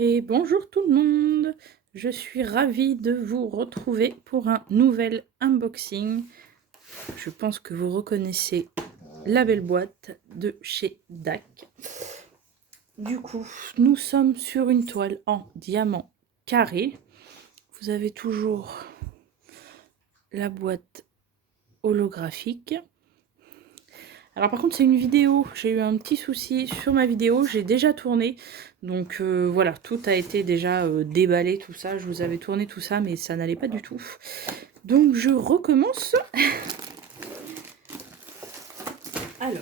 Et bonjour tout le monde, je suis ravie de vous retrouver pour un nouvel unboxing. Je pense que vous reconnaissez la belle boîte de chez DAC. Du coup, nous sommes sur une toile en diamant carré. Vous avez toujours la boîte holographique. Alors par contre c'est une vidéo, j'ai eu un petit souci sur ma vidéo, j'ai déjà tourné, donc voilà, tout a été déjà déballé, tout ça, je vous avais tourné tout ça, mais ça n'allait pas du tout. Donc je recommence. Alors,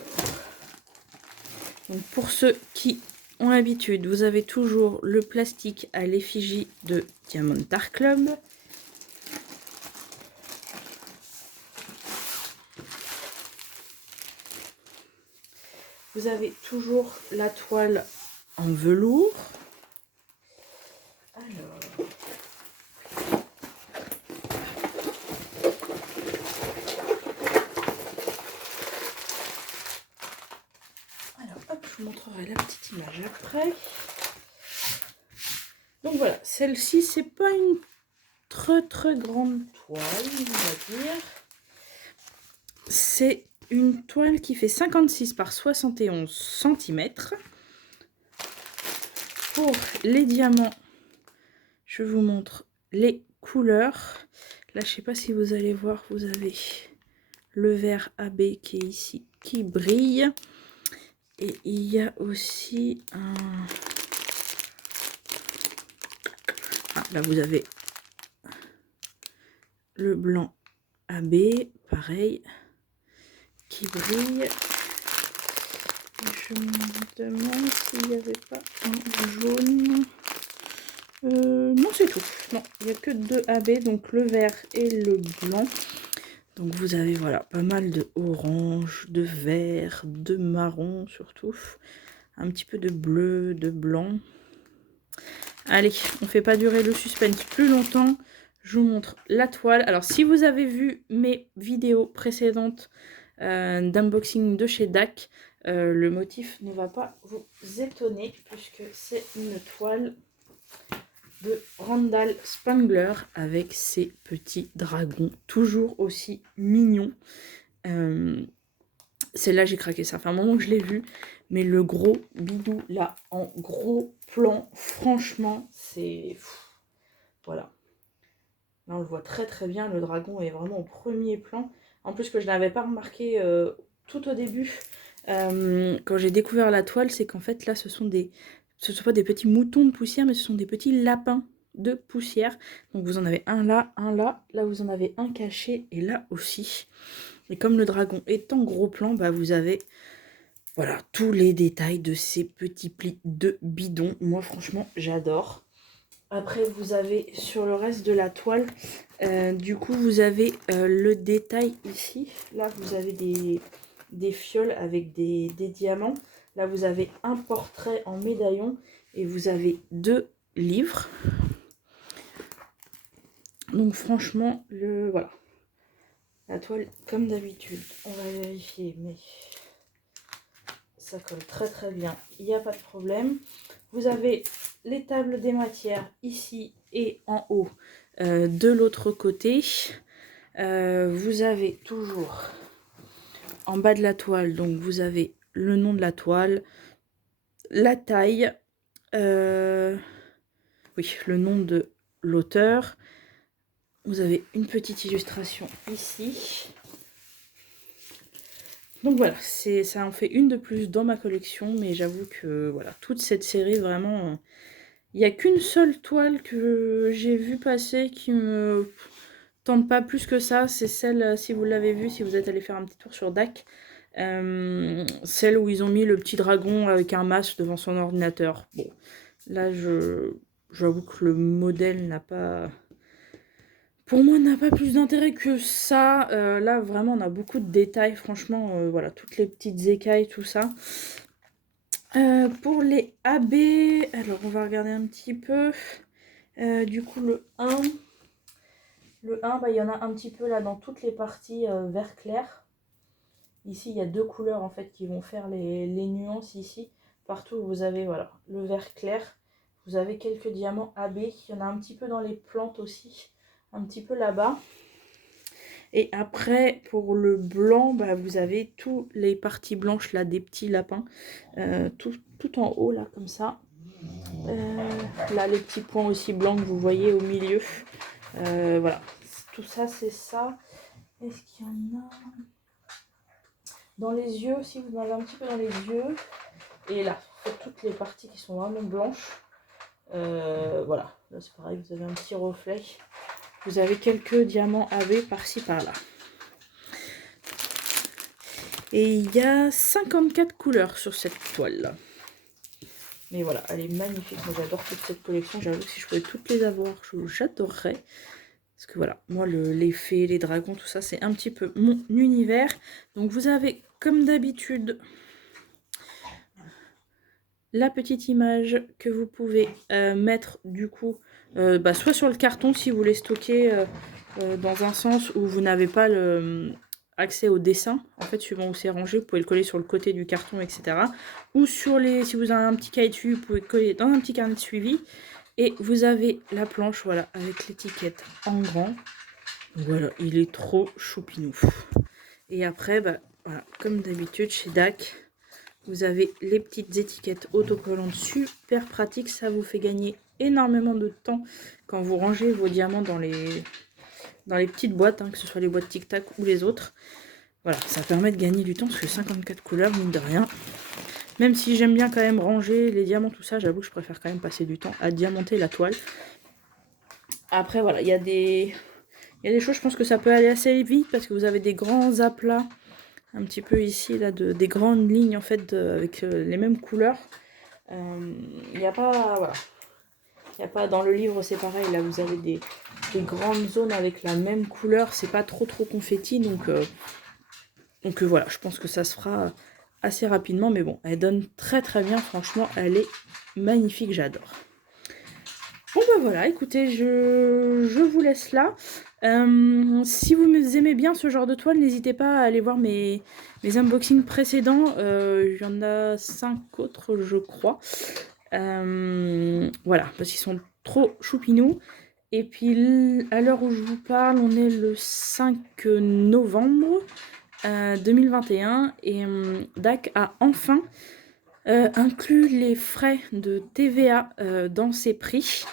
donc pour ceux qui ont l'habitude, vous avez toujours le plastique à l'effigie de Diamond Art Club. Vous avez toujours la toile en velours. Alors, hop, je vous montrerai la petite image après. Donc voilà, celle-ci, c'est pas une très grande toile, on va dire. C'est une toile qui fait 56 par 71 cm. Pour les diamants, je vous montre les couleurs. Là, je sais pas si vous allez voir, vous avez le vert AB qui est ici, qui brille. Et il y a aussi un... Ah, là, vous avez le blanc AB, pareil, qui brille. Je me demande s'il n'y avait pas un jaune. Non, c'est tout. Non, il n'y a que deux AB, donc le vert et le blanc. Donc vous avez voilà pas mal de orange, de vert, de marron surtout. Un petit peu de bleu, de blanc. Allez, on ne fait pas durer le suspense plus longtemps. Je vous montre la toile. Alors si vous avez vu mes vidéos précédentes d'unboxing de chez DAC, le motif ne va pas vous étonner puisque c'est une toile de Randall Spangler avec ses petits dragons toujours aussi mignons. Celle-là j'ai craqué, ça fait un moment que je l'ai vue, mais le gros bidou là en gros plan, franchement c'est... Voilà. Là on le voit très bien, le dragon est vraiment au premier plan. En plus que je n'avais pas remarqué tout au début, quand j'ai découvert la toile, c'est qu'en fait là ce sont pas des petits moutons de poussière, mais ce sont des petits lapins de poussière. Donc vous en avez un là, là vous en avez un caché et là aussi. Et comme le dragon est en gros plan, bah vous avez voilà tous les détails de ces petits plis de bidon. Moi franchement j'adore. Après vous avez sur le reste de la toile, du coup vous avez le détail ici. Là vous avez des fioles avec des diamants. Là vous avez un portrait en médaillon et vous avez deux livres. Donc franchement, voilà. La toile comme d'habitude, on va vérifier, mais ça colle très bien, il n'y a pas de problème. Vous avez les tables des matières ici et en haut de l'autre côté. Vous avez toujours en bas de la toile, donc vous avez le nom de la toile, la taille, oui, le nom de l'auteur. Vous avez une petite illustration ici. Donc voilà, ça en fait une de plus dans ma collection, mais j'avoue que voilà, toute cette série vraiment, il n'y a qu'une seule toile que j'ai vue passer qui me tente pas plus que ça, c'est celle, si vous l'avez vue, si vous êtes allé faire un petit tour sur DAC, celle où ils ont mis le petit dragon avec un masque devant son ordinateur. Bon, là j'avoue que le modèle n'a pas... Pour moi, n'a pas plus d'intérêt que ça. Là, vraiment, on a beaucoup de détails. Franchement, voilà, toutes les petites écailles, tout ça. Pour les AB, alors on va regarder un petit peu. Du coup, le 1, bah, il y en a un petit peu là dans toutes les parties vert clair. Ici, il y a deux couleurs en fait qui vont faire les nuances ici. Partout, vous avez voilà, le vert clair. Vous avez quelques diamants AB. Il y en a un petit peu dans les plantes aussi. Un petit peu là-bas. Et après, pour le blanc, bah, vous avez toutes les parties blanches là, des petits lapins. Tout en haut là, comme ça. Là, les petits points aussi blancs que vous voyez au milieu. Voilà. Tout ça, c'est ça. Est-ce qu'il y en a dans les yeux aussi? Vous en avez un petit peu dans les yeux. Et là, toutes les parties qui sont vraiment blanches. Voilà. Là, c'est pareil, vous avez un petit reflet. Vous avez quelques diamants AB par-ci, par-là. Et il y a 54 couleurs sur cette toile. Mais voilà, elle est magnifique. Moi, j'adore toute cette collection. J'avoue que si je pouvais toutes les avoir, j'adorerais. Parce que voilà, moi, les fées, les dragons, tout ça, c'est un petit peu mon univers. Donc, vous avez, comme d'habitude, la petite image que vous pouvez mettre, du coup, soit sur le carton, si vous voulez stocker dans un sens où vous n'avez pas accès au dessin, en fait, suivant où c'est rangé, vous pouvez le coller sur le côté du carton, etc. Ou sur les, si vous avez un petit cahier de suivi, vous pouvez coller dans un petit carnet de suivi. Et vous avez la planche, voilà, avec l'étiquette en grand. Voilà, il est trop choupinou. Et après, bah, voilà, comme d'habitude chez DAC, vous avez les petites étiquettes autocollantes super pratiques. Ça vous fait gagner énormément de temps quand vous rangez vos diamants dans les petites boîtes, hein, que ce soit les boîtes Tic Tac ou les autres. Voilà, ça permet de gagner du temps parce que 54 couleurs, mine de rien. Même si j'aime bien quand même ranger les diamants, tout ça, j'avoue que je préfère quand même passer du temps à diamanter la toile. Après, voilà, il y a des choses, je pense que ça peut aller assez vite parce que vous avez des grands aplats, un petit peu ici, là, des grandes lignes en fait, avec les mêmes couleurs. Il n'y a pas, voilà. Il n'y a pas, dans le livre c'est pareil, là vous avez des grandes zones avec la même couleur, c'est pas trop confetti, donc voilà, je pense que ça se fera assez rapidement, mais bon, elle donne très bien, franchement, elle est magnifique, j'adore. Bon bah voilà, écoutez, je vous laisse là. Si vous aimez bien ce genre de toile, n'hésitez pas à aller voir mes unboxings précédents. Il y en a 5 autres, je crois. Voilà, parce qu'ils sont trop choupinous. Et puis, à l'heure où je vous parle, on est le 5 novembre 2021. Et DAC a enfin inclus les frais de TVA dans ses prix.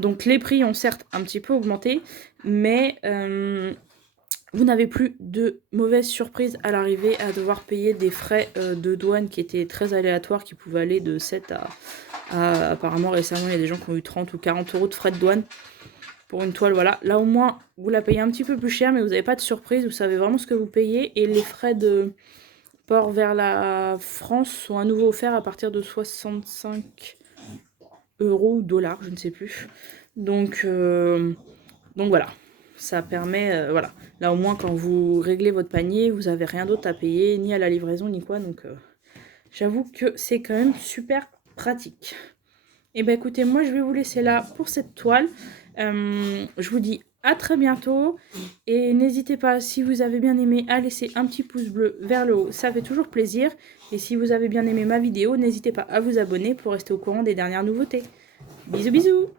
Donc les prix ont certes un petit peu augmenté, mais vous n'avez plus de mauvaises surprises à l'arrivée à devoir payer des frais de douane qui étaient très aléatoires, qui pouvaient aller de 7 à apparemment récemment il y a des gens qui ont eu 30 ou 40 euros de frais de douane pour une toile. Voilà, là au moins vous la payez un petit peu plus cher, mais vous n'avez pas de surprise, vous savez vraiment ce que vous payez, et les frais de port vers la France sont à nouveau offerts à partir de 65 euros ou dollars, je ne sais plus. Donc voilà, ça permet, voilà, là au moins quand vous réglez votre panier, vous n'avez rien d'autre à payer, ni à la livraison, ni quoi, donc j'avoue que c'est quand même super pratique. Et ben écoutez, moi je vais vous laisser là pour cette toile. Je vous dis à très bientôt, et n'hésitez pas, si vous avez bien aimé, à laisser un petit pouce bleu vers le haut, ça fait toujours plaisir. Et si vous avez bien aimé ma vidéo, n'hésitez pas à vous abonner pour rester au courant des dernières nouveautés. Bisous bisous.